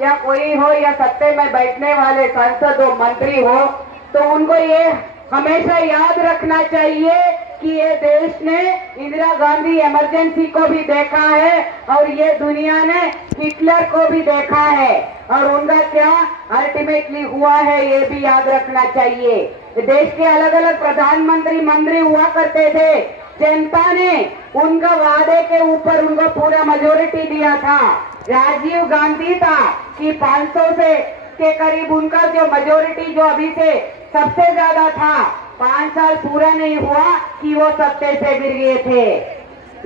या कोई हो या सत्ते में बैठने वाले सांसद हो, मंत्री हो, तो उनको ये हमेशा याद रखना चाहिए कि ये देश ने इंदिरा गांधी इमरजेंसी को भी देखा है और ये दुनिया ने हिटलर को भी देखा है और उनका क्या अल्टीमेटली हुआ है ये भी याद रखना चाहिए। देश के अलग अलग प्रधानमंत्री मंत्री हुआ करते थे, जनता ने उनका वादे के ऊपर उनको पूरा मेजोरिटी दिया था। राजीव गांधी था कि 500 से के करीब उनका जो मेजोरिटी जो अभी से सबसे ज्यादा था, 5 साल पूरा नहीं हुआ कि वो सत्ते से गिर गए थे।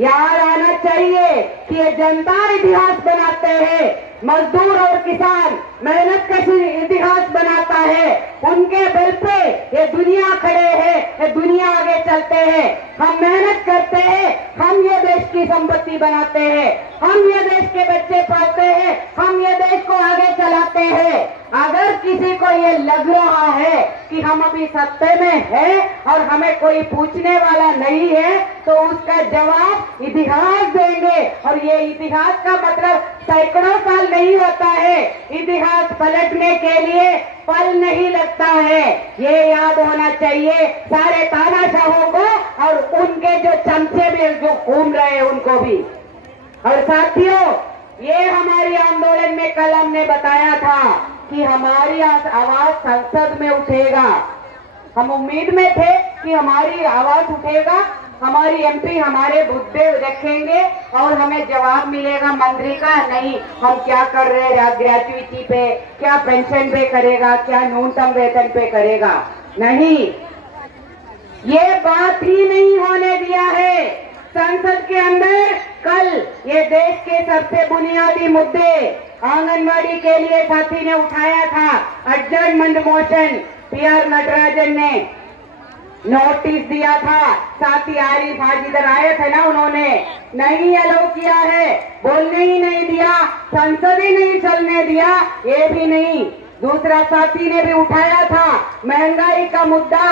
याद आना चाहिए कि ये जनता इतिहास बनाते हैं, मजदूर और किसान मेहनत का इतिहास बनाता है, उनके बल पे ये दुनिया खड़े है, ये दुनिया आगे चलते हैं। हम मेहनत करते हैं, हम ये देश की संपत्ति बनाते हैं, हम ये देश के बच्चे पालते हैं, हम ये देश को आगे चलाते हैं। अगर किसी को ये लग रहा है कि हम अभी सत्ते में हैं और हमें कोई पूछने वाला नहीं है, तो उसका जवाब इतिहास देंगे। और ये इतिहास का मतलब सैकड़ों साल नहीं होता है, इतिहास पलटने के लिए पल नहीं लगता है। ये याद होना चाहिए सारे तानाशाहों को और उनके जो चमचे में जो घूम रहे हैं उनको भी। और साथियों, ये हमारी आंदोलन में कल हमने बताया था कि हमारी आवाज संसद में उठेगा। हम उम्मीद में थे कि हमारी आवाज उठेगा, हमारी एमपी हमारे मुद्दे रखेंगे और हमें जवाब मिलेगा मंत्री का, नहीं हम क्या कर रहे हैं, ग्रेजुएटी पे, क्या पेंशन पे करेगा, क्या न्यूनतम वेतन पे करेगा। नहीं, ये बात ही नहीं होने दिया है। संसद के अंदर कल ये देश के सबसे बुनियादी मुद्दे आंगनवाड़ी के लिए साथी ने उठाया था, एडजर्नमेंट मोशन, पीआर नटराजन ने नोटिस दिया था, साथी आरिफ आज इधर आए थे ना, उन्होंने नहीं अलाउ किया है, बोलने ही नहीं दिया, संसद ही नहीं चलने दिया। ये भी नहीं, दूसरा साथी ने भी उठाया था महंगाई का मुद्दा।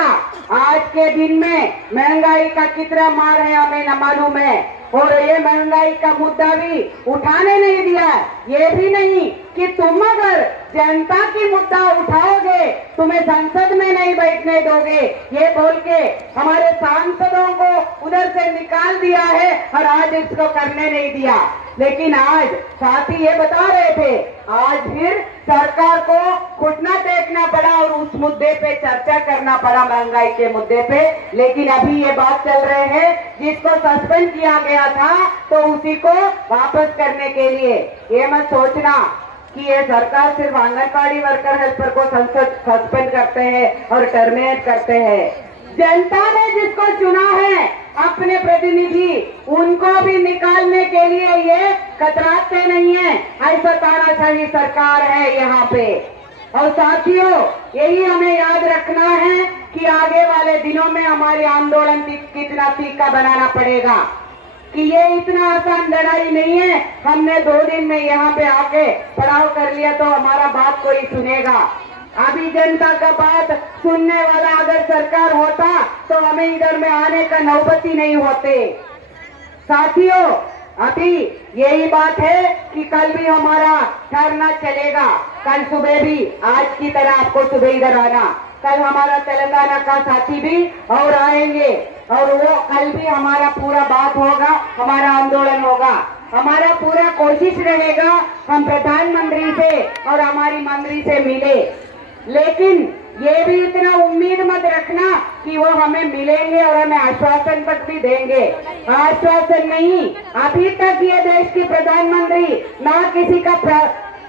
आज के दिन में महंगाई का कितना मार है हमें न मालूम है, और ये महंगाई का मुद्दा भी उठाने नहीं दिया। ये भी नहीं कि तुम अगर जनता की मुद्दा उठाओगे तुम्हें संसद में नहीं बैठने दोगे, ये बोल के हमारे सांसदों को उधर से निकाल दिया है और आज इसको करने नहीं दिया। लेकिन आज साथी ये बता रहे थे, आज फिर सरकार को घुटना टेकना पड़ा और उस मुद्दे पे चर्चा करना पड़ा, महंगाई के मुद्दे पे। लेकिन अभी ये बात चल रहे हैं जिसको सस्पेंड किया गया था तो उसी को वापस करने के लिए। ये मत सोचना कि ये सरकार सिर्फ आंगनबाड़ी वर्कर हेल्पर को सस्पेंड करते हैं और टर्मिनेट करते हैं। जनता ने जिसको चुना है अपने प्रतिनिधि, उनको भी निकालने के लिए ये कतराते नहीं है। ऐसा तानाशाही सरकार है यहाँ पे। और साथियों, यही हमें याद रखना है कि आगे वाले दिनों में हमारी आंदोलन कितना तीखा बनाना पड़ेगा, कि ये इतना आसान लड़ाई नहीं है। हमने 2 दिन में यहाँ पे आके पड़ाव कर लिया तो हमारा बात कोई सुनेगा। अभी जनता का बात सुनने वाला अगर सरकार होता तो हमें इधर में आने का नौबत ही नहीं होते। साथियों, अभी यही बात है कि कल भी हमारा धरना चलेगा, कल सुबह भी आज की तरह आपको सुबह इधर आना। कल हमारा तेलंगाना का साथी भी और आएंगे और वो कल भी हमारा पूरा बात होगा, हमारा आंदोलन होगा। हमारा पूरा कोशिश रहेगा हम प्रधानमंत्री से और हमारी मंत्री से मिले। लेकिन ये भी इतना उम्मीद मत रखना कि वो हमें मिलेंगे और हमें आश्वासन तक भी देंगे। आश्वासन नहीं, अभी तक ये देश की प्रधानमंत्री ना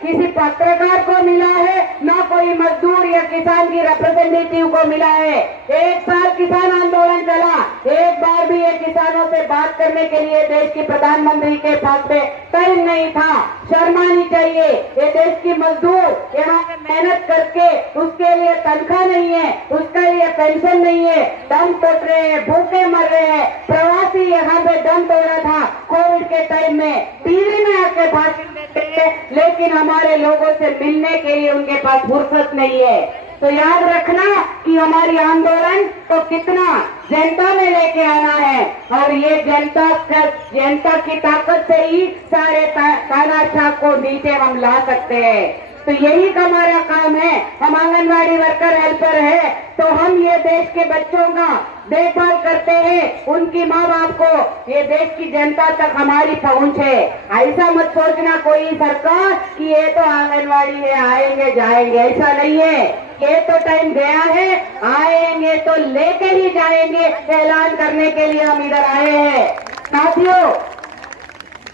किसी पत्रकार को मिला है, ना कोई मजदूर या किसान की रिप्रेजेंटेटिव को मिला है। 1 साल किसान आंदोलन चला, एक बार भी ये किसानों से बात करने के लिए देश की प्रधानमंत्री के पास में टाइम नहीं था। शर्मानी चाहिए। ये देश की मजदूर यहाँ पे मेहनत करके उसके लिए तनख्वाह नहीं है, उसके लिए पेंशन नहीं है, दम तोड़ रहे हैं, भूखे मर रहे हैं। प्रवासी यहाँ पे दम तोड़ा था कोविड के टाइम में, टीवी में आके भाषण देते हैं, लेकिन हमारे लोगों से मिलने के लिए उनके पास फुर्सत नहीं है। तो याद रखना कि हमारी आंदोलन तो कितना जनता में लेके आना है, और ये जनता की ताकत से ही सारे तानाशाह को नीचे हम ला सकते हैं। तो यही का हमारा काम है। हम आंगनवाड़ी वर्कर हेल्पर है, तो हम ये देश के बच्चों का देखभाल करते हैं, उनकी माँ बाप को ये देश की जनता तक हमारी पहुंच है। ऐसा मत सोचना कोई सरकार कि ये तो आंगनवाड़ी है, आएंगे जाएंगे, ऐसा नहीं है। ये तो टाइम गया है, आएंगे तो लेके ही जाएंगे, ऐलान करने के लिए हम इधर आए हैं। साथियों,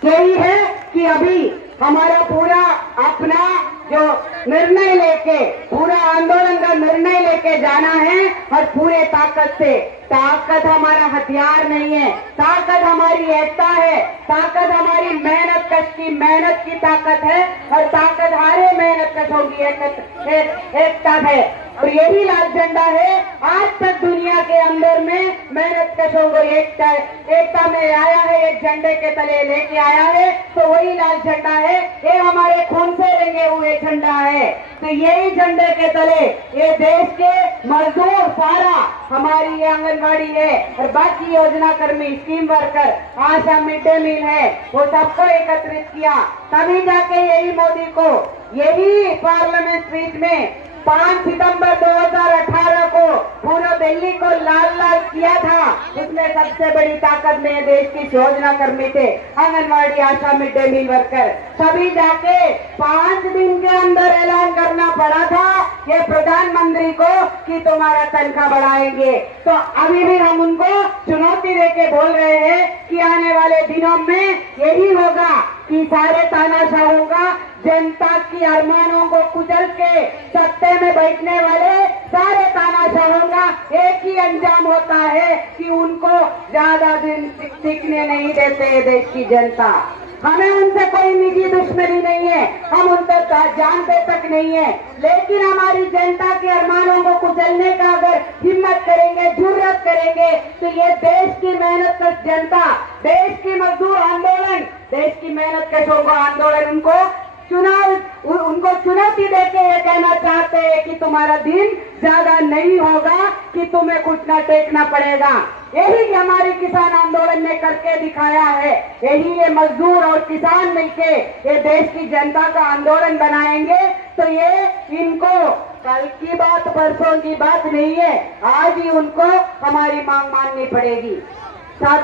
यही है कि अभी हमारा पूरा अपना जो निर्णय लेके, पूरा आंदोलन का निर्णय लेके जाना है, और पूरे ताकत से। ताकत हमारा हथियार नहीं है, ताकत हमारी एकता है, ताकत हमारी मेहनत कश की मेहनत की ताकत है, और ताकत हमारे मेहनत कशों की एकता है। और यही लाल झंडा है, आज तक दुनिया के अंदर में मेहनत कशों को एकता में आया है, एक झंडे के तले लेके आया है। तो वही लाल झंडा है, ये हमारे खून से रंगे हुए झंडा है। तो यही झंडे के तले ये देश के मजदूर सारा, हमारी ये आंगनबाड़ी है और बाकी योजना कर्मी, स्कीम वर्कर, आशा, मिड डे मील है, वो सबको एकत्रित किया। तभी जाके यही मोदी को यही पार्लियामेंट स्पीच में 5 सितंबर 2018 को पूरा दिल्ली को लाल लाल किया था। उसमें सबसे बड़ी ताकत में देश की योजना कर्मी थे, आंगनवाड़ी, आशा, मिड डे मील वर्कर। तभी जाके 5 दिन के अंदर ऐलान करना पड़ा था ये प्रधानमंत्री को कि तुम्हारा तनख्वाह बढ़ाएंगे। तो अभी भी हम उनको चुनौती देके बोल रहे हैं कि आने वाले दिनों में यही होगा कि सारे तानाशाहों का जनता की अरमानों को कुचल के सत्ते में बैठने वाले सारे तानाशाहों का एक ही अंजाम होता है कि उनको ज्यादा दिन टिकने नहीं देते देश की जनता। हमें उनसे कोई निजी दुश्मनी नहीं है, हम उनसे जानते तक नहीं है, लेकिन हमारी जनता के अरमानों को कुचलने का अगर हिम्मत करेंगे, जुर्रत करेंगे, तो ये देश की मेहनत कश जनता, देश की मजदूर आंदोलन, देश की मेहनत कशों का आंदोलन उनको चुनौती देके ये कहना चाहते हैं कि तुम्हारा दिन ज्यादा नहीं होगा, कि तुम्हें कुछ ना टेकना पड़ेगा। यही हमारे किसान आंदोलन ने करके दिखाया है। यही ये मजदूर और किसान मिलके ये देश की जनता का आंदोलन बनाएंगे। तो ये इनको कल की बात, परसों की बात नहीं है, आज ही उनको हमारी मांग माननी पड़ेगी। साथ